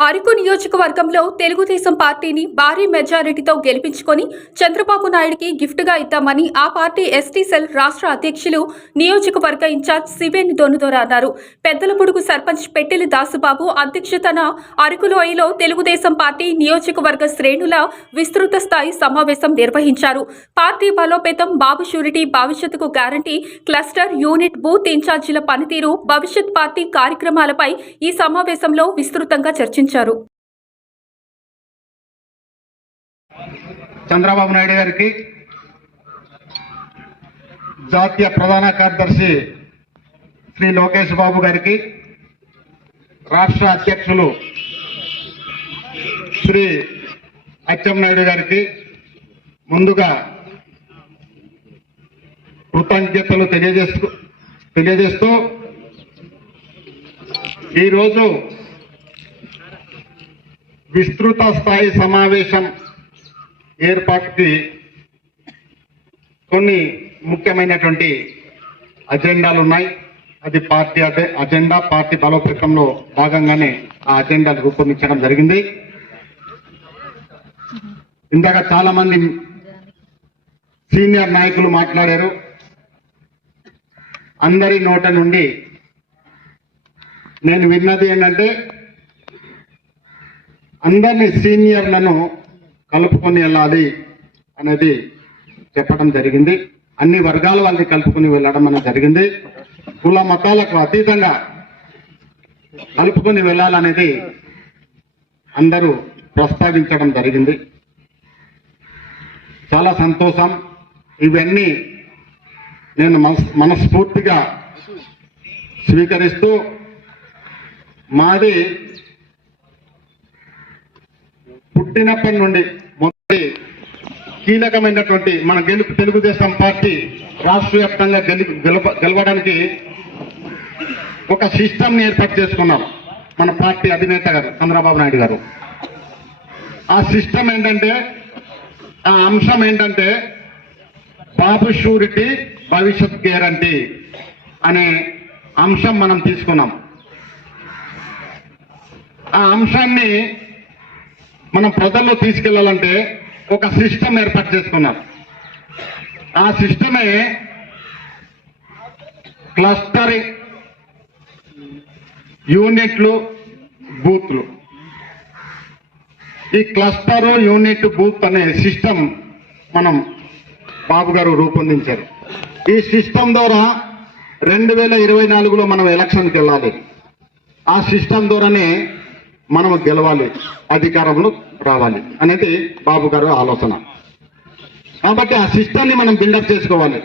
అరకు నియోజకవర్గంలో తెలుగుదేశం పార్టీని భారీ మెజారిటీతో గెలిపించుకొని చంద్రబాబు నాయుడికి గిఫ్ట్గా ఇద్దామని ఆ పార్టీ ఎస్టీ సెల్ రాష్ట్ర అధ్యక్షులు నియోజకవర్గ ఇన్ఛార్జ్ శివేని దొన్నుదొర అన్నారు. పెద్దలపొడుగు సర్పంచ్ పెట్టెలి దాసుబాబు అధ్యక్షతన అరకులోయలో తెలుగుదేశం పార్టీ నియోజకవర్గ శ్రేణుల విస్తృత స్థాయి సమావేశం నిర్వహించారు. పార్టీ బలోపేతం బాబు షూరిటీ భవిష్యత్తుకు గ్యారంటీ క్లస్టర్ యూనిట్ బూత్ ఇన్ఛార్జీల పనితీరు భవిష్యత్ పార్టీ కార్యక్రమాలపై ఈ సమావేశంలో విస్తృతంగా చర్చించారు. చంద్రబాబు నాయుడు గారికి జాతీయ ప్రధాన కార్యదర్శి శ్రీ లోకేష్ బాబు గారికి రాష్ట్ర అధ్యక్షులు శ్రీ అచ్చెన్నాయుడు గారికి ముందుగా కృతజ్ఞతలు తెలియజేస్తూ తెలియజేస్తూ ఈరోజు విస్తృత స్థాయి సమావేశం ఏర్పాటుకి కొన్ని ముఖ్యమైనటువంటి అజెండాలు ఉన్నాయి అది పార్టీ అదే అజెండా పార్టీ బలోపేతంలో భాగంగానే ఆ అజెండాలు రూపొందించడం జరిగింది. ఇందాక చాలా మంది సీనియర్ నాయకులు మాట్లాడారు. అందరి నోట నుండి నేను విన్నది ఏంటంటే అందరినీ సీనియర్లను కలుపుకొని వెళ్ళాలి అనేది చెప్పడం జరిగింది. అన్ని వర్గాల వాళ్ళని కలుపుకొని వెళ్ళడం అనేది జరిగింది. కుల మతాలకు అతీతంగా కలుపుకొని వెళ్ళాలనేది అందరూ ప్రస్తావించడం జరిగింది. చాలా సంతోషం. ఇవన్నీ నేను మనస్ మనస్ఫూర్తిగా స్వీకరిస్తూ మాది పుట్టినప్పటి నుండి మొదటి కీలకమైనటువంటి మన గెలుపు తెలుగుదేశం పార్టీ రాష్ట్ర వ్యాప్తంగా గెలవడానికి ఒక సిస్టమ్ని ఏర్పాటు చేసుకున్నాం మన పార్టీ అధినేత గారు చంద్రబాబు నాయుడు గారు. ఆ సిస్టమ్ ఏంటంటే ఆ అంశం ఏంటంటే బాబు షూరిటీ భవిష్యత్ గ్యారంటీ అనే అంశం మనం తీసుకున్నాం. ఆ అంశాన్ని మనం ప్రజల్లో తీసుకెళ్ళాలంటే ఒక సిస్టమ్ ఏర్పాటు చేసుకున్నాం. ఆ సిస్టమే క్లస్టర్ యూనిట్లు బూత్లు. ఈ క్లస్టర్ యూనిట్ బూత్ అనే సిస్టమ్ మనం బాబు గారు రూపొందించారు. ఈ సిస్టమ్ ద్వారా రెండు వేల ఇరవై నాలుగులో మనం ఎలక్షన్కి వెళ్ళాలి. ఆ సిస్టమ్ ద్వారానే మనం గెలవాలి అధికారంలో రావాలి అనేది బాబు గారు ఆలోచన. కాబట్టి ఆ సిస్టాన్ని మనం బిల్డప్ చేసుకోవాలి.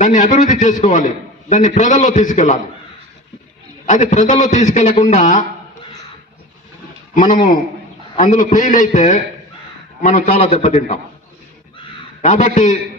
దాన్ని అభివృద్ధి చేసుకోవాలి. దాన్ని ప్రజల్లో తీసుకెళ్ళాలి. అది ప్రజల్లో తీసుకెళ్ళకుండా మనము అందులో ఫెయిల్ అయితే మనం చాలా దెబ్బతింటాం. కాబట్టి